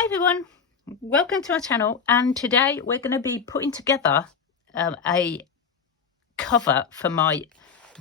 Hi everyone, welcome to our channel, and today we're going to be putting together a cover for my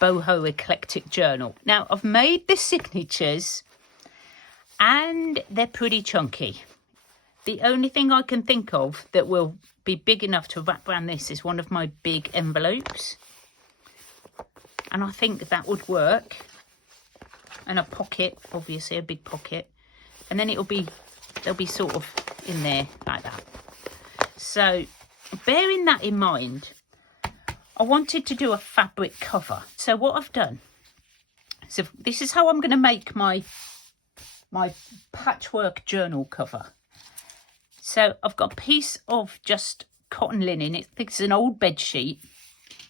boho eclectic journal. Now I've made the signatures and they're pretty chunky. The only thing I can think of that will be big enough to wrap around this is one of my big envelopes, and I think that would work, and a pocket, obviously a big pocket, and then they'll be sort of in there like that. So bearing that in mind, I wanted to do a fabric cover. So what I've done, so this is how I'm going to make my patchwork journal cover. So I've got a piece of just cotton linen. It's an old bed sheet,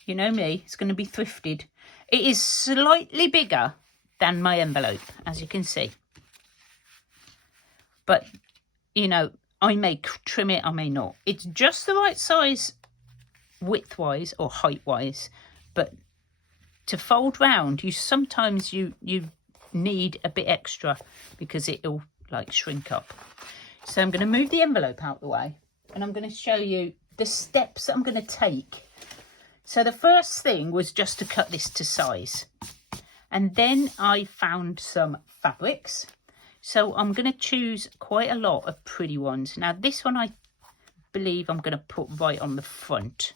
you know me, it's going to be thrifted. It is slightly bigger than my envelope, as you can see, but you know, I may trim it, I may not. It's just the right size width-wise or height-wise, but to fold round, sometimes you need a bit extra because it'll like shrink up. So I'm going to move the envelope out the way, and I'm going to show you the steps that I'm going to take. So the first thing was just to cut this to size, and then I found some fabrics. So I'm going to choose quite a lot of pretty ones. Now this one I believe I'm going to put right on the front.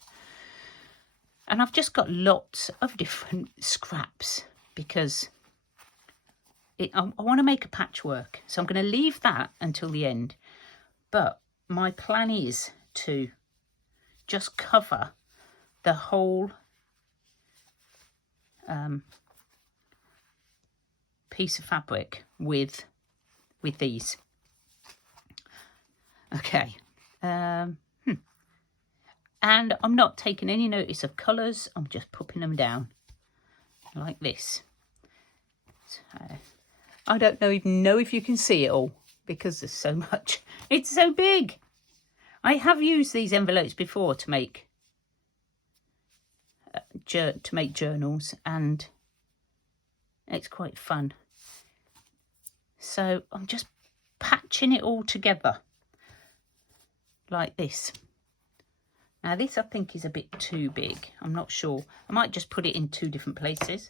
And I've just got lots of different scraps because I want to make a patchwork. So I'm going to leave that until the end. But my plan is to just cover the whole piece of fabric with these. Okay. And I'm not taking any notice of colours. I'm just popping them down like this. So, I don't even know if you can see it all because there's so much. It's so big. I have used these envelopes before to make journals, and it's quite fun. So I'm just patching it all together like this. Now this I think is a bit too big. I'm not sure. I might just put it in two different places.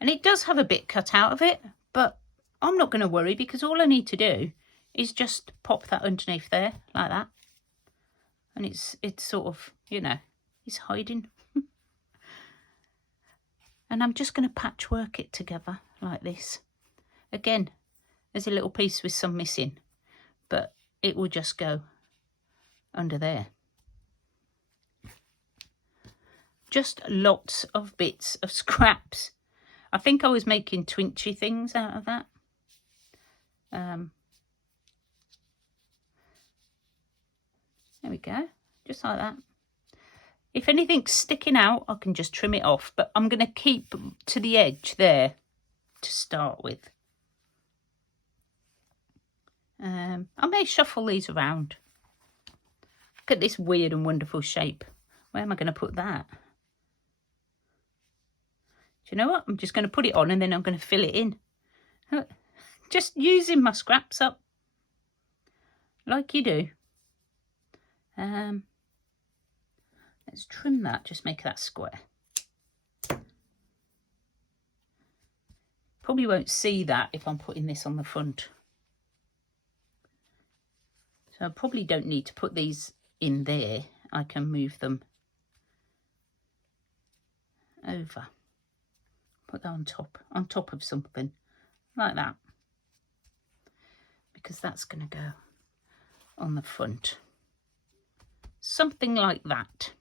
And it does have a bit cut out of it, but I'm not going to worry because all I need to do is just pop that underneath there like that. And it's sort of, you know, it's hiding. And I'm just going to patchwork it together like this. Again, there's a little piece with some missing, but it will just go under there. Just lots of bits of scraps. I think I was making twinchy things out of that. There we go, just like that. If anything's sticking out, I can just trim it off, but I'm going to keep to the edge there to start with. I may shuffle these around. Look at this weird and wonderful shape. Where am I going to put that? Do you know what? I'm just going to put it on and then I'm going to fill it in. Just using my scraps up like you do. Let's trim that, just make that square. Probably won't see that if I'm putting this on the front. So I probably don't need to put these in there. I can move them over. Put that on top of something like that. Because that's going to go on the front. Something like that.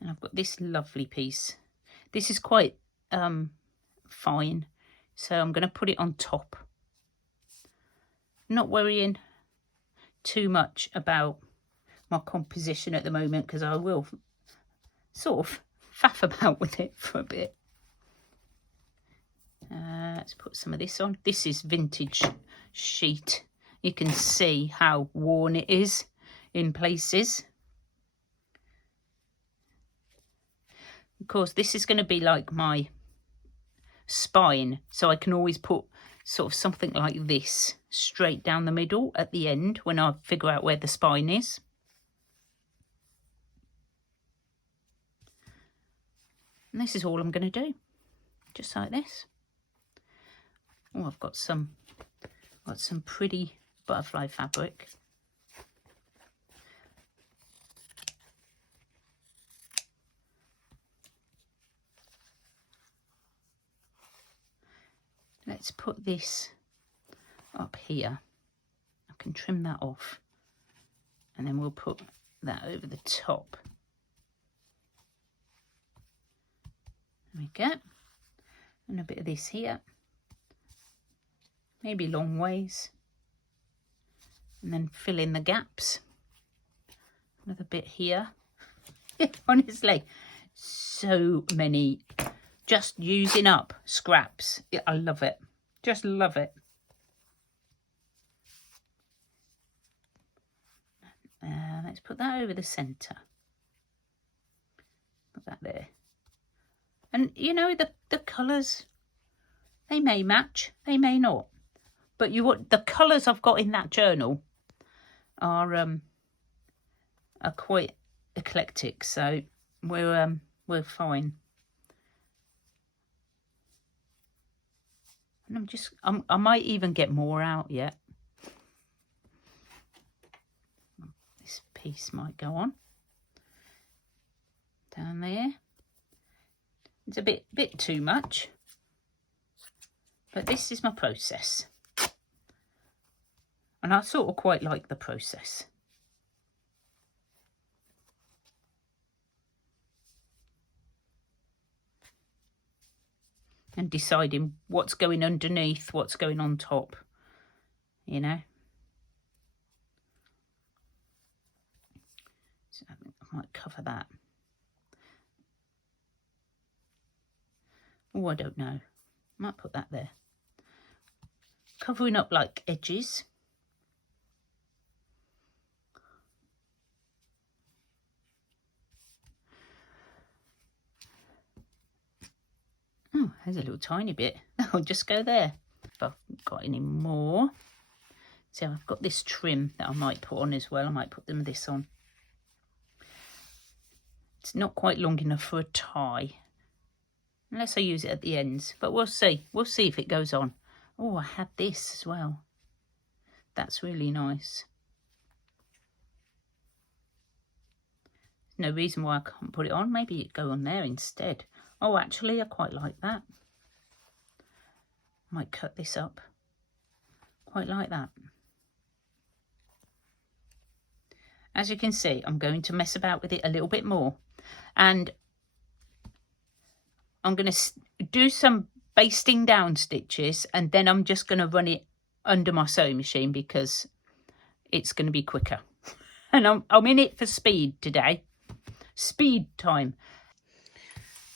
And I've got this lovely piece. This is quite fine, so I'm going to put it on top. Not worrying too much about my composition at the moment because I will sort of faff about with it for a bit. Let's put some of this on. This is vintage sheet. You can see how worn it is in places. Of course, this is going to be like my spine, so I can always put sort of something like this straight down the middle at the end when I figure out where the spine is. And this is all I'm going to do, just like this. Oh, I've got some pretty butterfly fabric. Let's put this up here. I can trim that off, and then we'll put that over the top. There we go. And a bit of this here, maybe long ways, and then fill in the gaps. Another bit here. Honestly, so many, just using up scraps. Yeah, I love it, just love it. Let's put that over the centre. Put that there. And you know, the colours, they may match, they may not. But the colours I've got in that journal are quite eclectic, so we're fine. And I might even get more out yet. This piece might go on down there. It's a bit too much, but this is my process, and I sort of quite like the process. And deciding what's going underneath, what's going on top, you know. So I think I might cover that. Oh, I don't know. Might put that there. Covering up like edges. Oh, there's a little tiny bit. I'll just go there. If I've got any more. So I've got this trim that I might put on as well. I might put this on. It's not quite long enough for a tie, unless I use it at the ends, but we'll see. We'll see if it goes on. Oh, I had this as well. That's really nice. No reason why I can't put it on. Maybe it'd go on there instead. Oh, actually, I quite like that. Might cut this up. Quite like that. As you can see, I'm going to mess about with it a little bit more. And I'm going to do some basting down stitches, and then I'm just going to run it under my sewing machine because it's going to be quicker. And I'm in it for speed today. Speed time.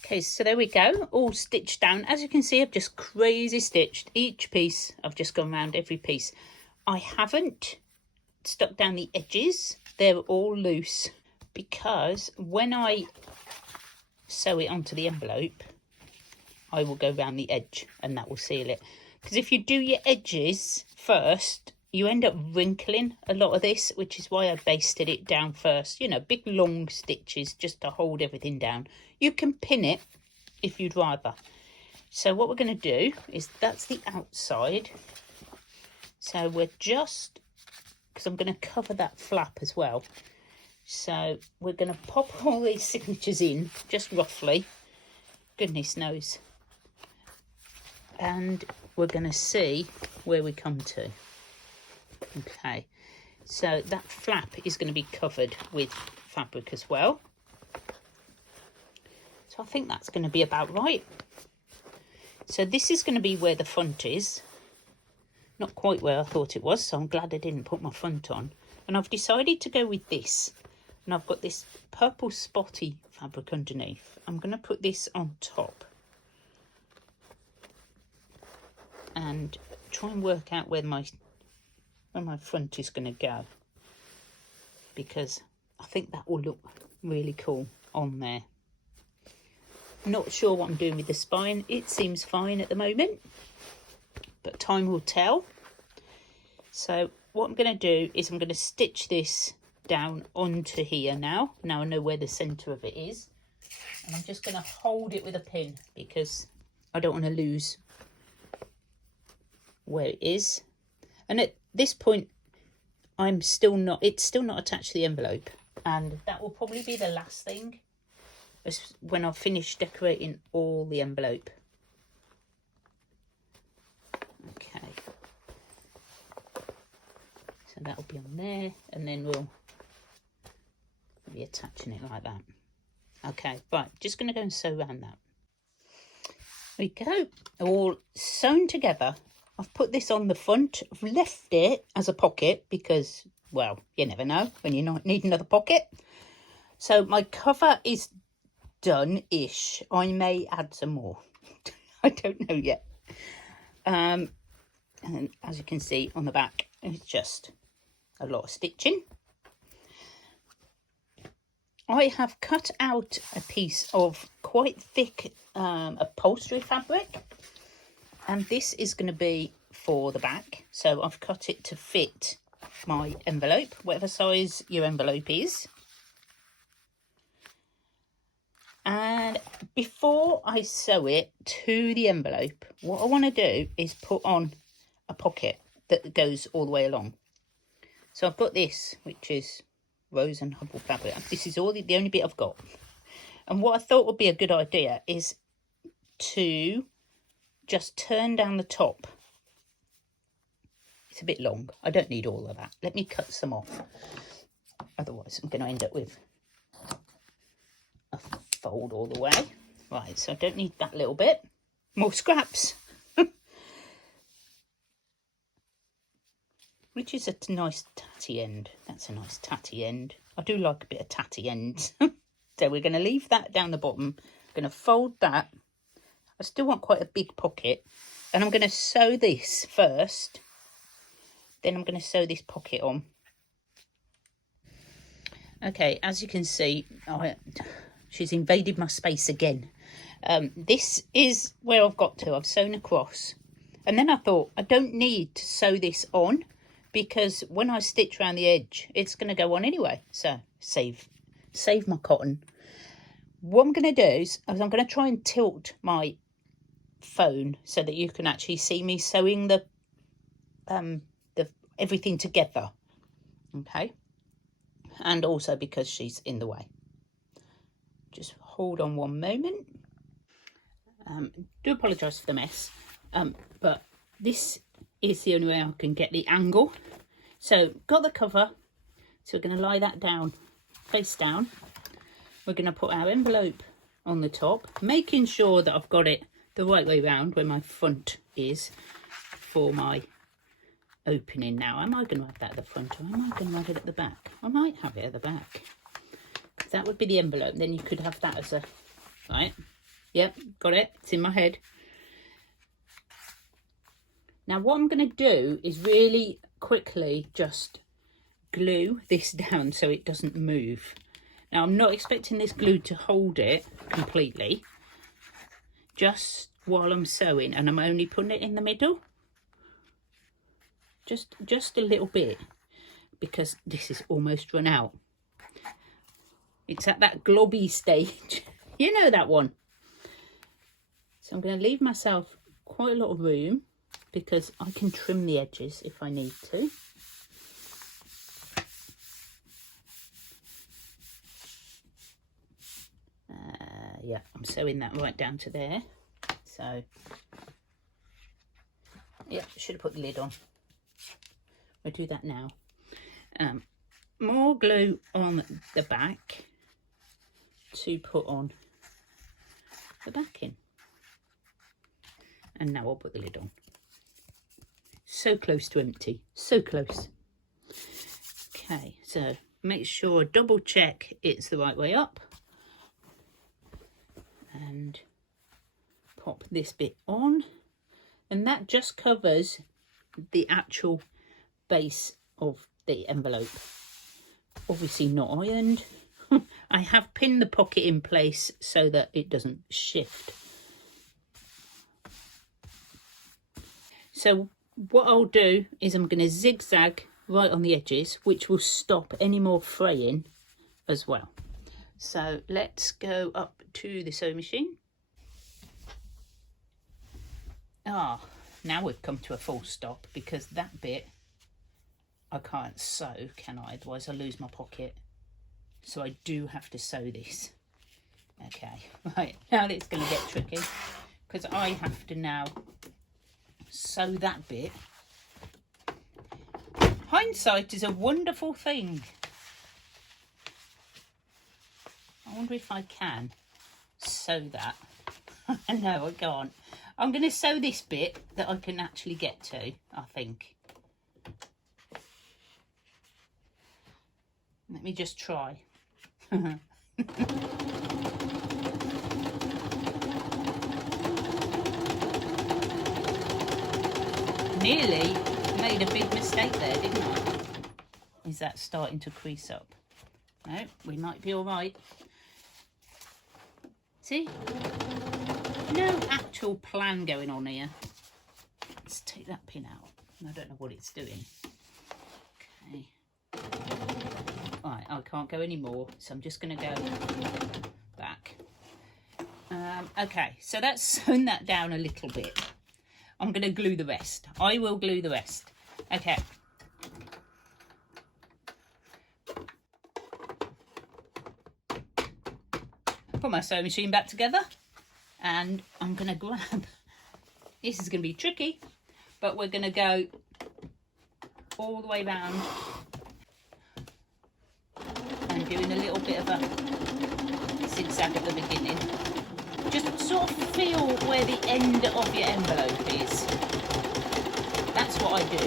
Okay, so there we go, all stitched down. As you can see, I've just crazy stitched each piece. I've just gone around every piece. I haven't stuck down the edges. They're all loose because when I sew it onto the envelope, I will go round the edge and that will seal it. Because if you do your edges first, you end up wrinkling a lot of this, which is why I basted it down first. You know, big long stitches just to hold everything down. You can pin it if you'd rather. So what we're going to do is, that's the outside. So we're just, because I'm going to cover that flap as well. So we're going to pop all these signatures in, just roughly. Goodness knows. And we're going to see where we come to. Okay, so that flap is going to be covered with fabric as well. So I think that's going to be about right. So this is going to be where the front is. Not quite where I thought it was, so I'm glad I didn't put my front on. And I've decided to go with this. And I've got this purple spotty fabric underneath. I'm going to put this on top. And try and work out where my front is going to go. Because I think that will look really cool on there. Not sure what I'm doing with the spine. It seems fine at the moment, but time will tell. So what I'm going to do is I'm going to stitch this down onto here now. Now I know where the centre of it is. And I'm just going to hold it with a pin because I don't want to lose where it is. And at this point, it's still not attached to the envelope. And that will probably be the last thing when I've finished decorating all the envelope. Okay. So that will be on there, and then we'll be attaching it like that. Okay, right, just going to go and sew around that. There we go, all sewn together. I've put this on the front. I've left it as a pocket because, well, you never know when you need another pocket. So my cover is done-ish. I may add some more. I don't know yet. And as you can see on the back, it's just a lot of stitching. I have cut out a piece of quite thick upholstery fabric, and this is going to be for the back. So I've cut it to fit my envelope, whatever size your envelope is. And before I sew it to the envelope, what I want to do is put on a pocket that goes all the way along. So I've got this, which is rose and hubble fabric. This is the only bit I've got. And what I thought would be a good idea is to just turn down the top. It's a bit long. I don't need all of that. Let me cut some off. Otherwise, I'm going to end up with a fold all the way. Right, so I don't need that little bit. More scraps. Which is a nice tatty end. That's a nice tatty end. I do like a bit of tatty ends. So we're going to leave that down the bottom. I'm going to fold that. I still want quite a big pocket. And I'm going to sew this first. Then I'm going to sew this pocket on. Okay, as you can see, she's invaded my space again. This is where I've got to. I've sewn across. And then I thought, I don't need to sew this on, because when I stitch around the edge, it's going to go on anyway. So save my cotton. What I'm going to do is I'm going to try and tilt my phone so that you can actually see me sewing the everything together. Okay. And also because she's in the way. Just hold on one moment. Do apologise for the mess. But this is the only way I can get the angle. So got the cover, so we're going to lie that down, face down. We're going to put our envelope on the top, making sure that I've got it the right way round where my front is for my opening. Now, am I going to have that at the front, or am I going to have it at the back? I might have it at the back. That would be the envelope. Then you could have that as a, right? Yep, got it. It's in my head. Now what I'm going to do is really quickly just glue this down so it doesn't move. Now I'm not expecting this glue to hold it completely, just while I'm sewing, and I'm only putting it in the middle. Just a little bit, because this is almost run out. It's at that globby stage. You know that one. So I'm going to leave myself quite a lot of room, because I can trim the edges if I need to. Yeah, I'm sewing that right down to there. So, yeah, should have put the lid on. We'll do that now. More glue on the back to put on the backing. And now I'll put the lid on. So close to empty, so close. Okay, so make sure, double check it's the right way up, and pop this bit on, and that just covers the actual base of the envelope. Obviously not ironed. I have pinned the pocket in place so that it doesn't shift. So what I'll do is I'm going to zigzag right on the edges, which will stop any more fraying as well. So let's go up to the sewing machine. Now we've come to a full stop, because that bit I can't sew, can I? Otherwise I lose my pocket. So I do have to sew this. Okay, right, now it's going to get tricky, because I have to now sew that bit. Hindsight is a wonderful thing. I wonder if I can sew that. No, I can't. I'm going to sew this bit that I can actually get to, I think. Let me just try. Nearly made a big mistake there, didn't I? Is that starting to crease up? No, we might be all right. See? No actual plan going on here. Let's take that pin out. I don't know what it's doing. Okay. Right, I can't go anymore, so I'm just going to go back. Okay, so that's sewn that down a little bit. I'm going to glue the rest. I will glue the rest. Okay. Put my sewing machine back together, and I'm going to grab, this is going to be tricky, but we're going to go all the way round and doing a little bit of a zigzag at the beginning. Just sort of feel where the end of your envelope is. That's what I do.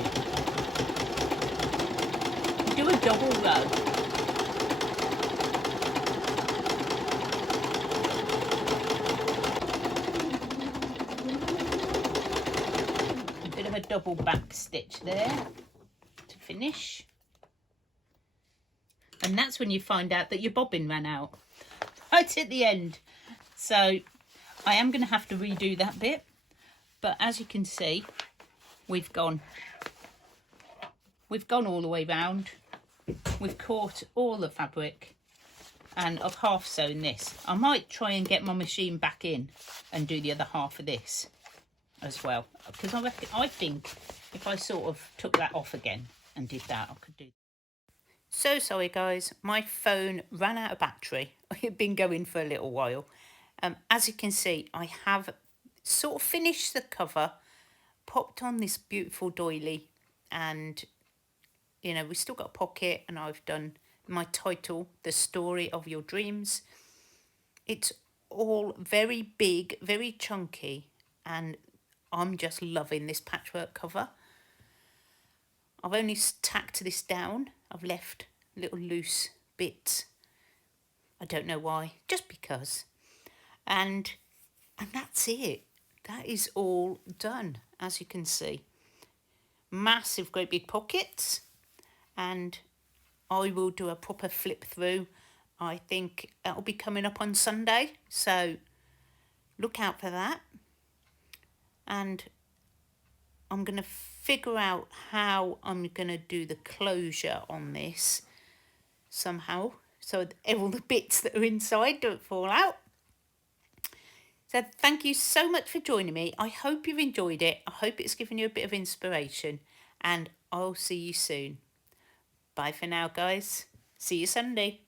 Do a double row. A bit of a double back stitch there to finish. And that's when you find out that your bobbin ran out. Right at the end. So I am going to have to redo that bit, but as you can see, we've gone all the way round. We've caught all the fabric, and I've half sewn this. I might try and get my machine back in and do the other half of this as well, because I think if I sort of took that off again and did that, I could do. So sorry guys, my phone ran out of battery. It's been going for a little while. As you can see, I have sort of finished the cover, popped on this beautiful doily, and you know, we've still got a pocket, and I've done my title, The Story of Your Dreams. It's all very big, very chunky, and I'm just loving this patchwork cover. I've only tacked this down. I've left little loose bits. I don't know why, just because. And that's it. That is all done, as you can see. Massive, great big pockets. And I will do a proper flip through. I think that'll be coming up on Sunday. So look out for that. And I'm going to figure out how I'm going to do the closure on this somehow, so all the bits that are inside don't fall out. So thank you so much for joining me. I hope you've enjoyed it. I hope it's given you a bit of inspiration, and I'll see you soon. Bye for now, guys. See you Sunday.